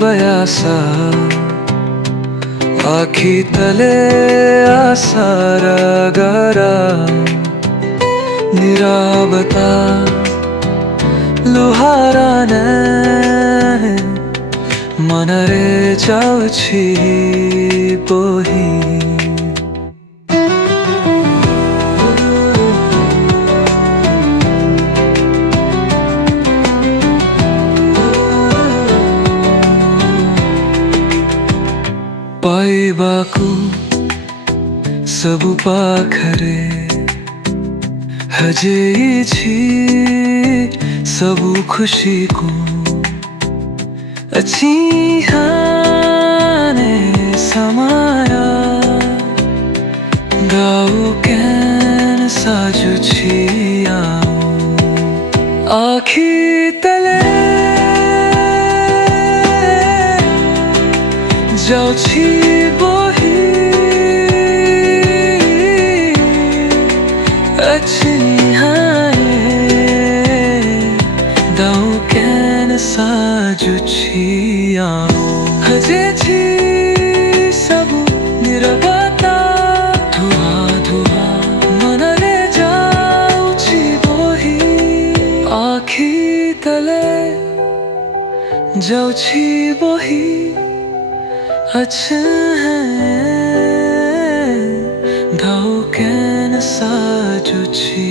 बयासा आखी तले आसार गरा निराबता लुहाराने मनरे जाउछि बोही पाइबाकु सबु पाखरे हजेछि सबु खुशी को अच्छी हाने समाया गाऊ कैन साजुछि आखी तले जाउछि बोही अच्छी हाने दाउ कैन साजुछि हजेछि सबु निरबता धुआ धुआ मनरे जाउछि बोही आखी तले जाउछि बोही अच्छे हैं दाउ कैन साजुछि।